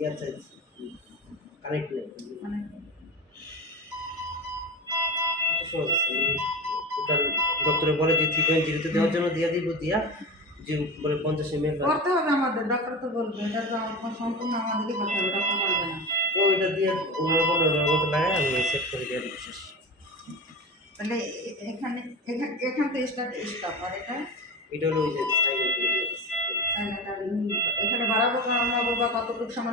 ইয়া চাইছি কানেক্ট নেই সহজ আছে টোটাল ডক্টরে বলে যে 3.0 দেওয়ার জন্য দিয়া দিব দিয়া যে বলে 50 ml করতে হবে আমাদের ডক্টর তো বলবে এটা তো আমার সম্পূর্ণ আমাদেরই করতে হবে ডক্টর করবে না তো এটা দিয়ে ওনার বলে ওনার মতো লাগাই আমি সেট করে দিয়ে দিই শেষ তাহলে এখানে এখান থেকে স্টপ আর এটা হলো ওই যে সাইলেন্ট করে দিয়ে দিচ্ছি এখানে বাড়াবো কমাবো বা কতটুকু সময়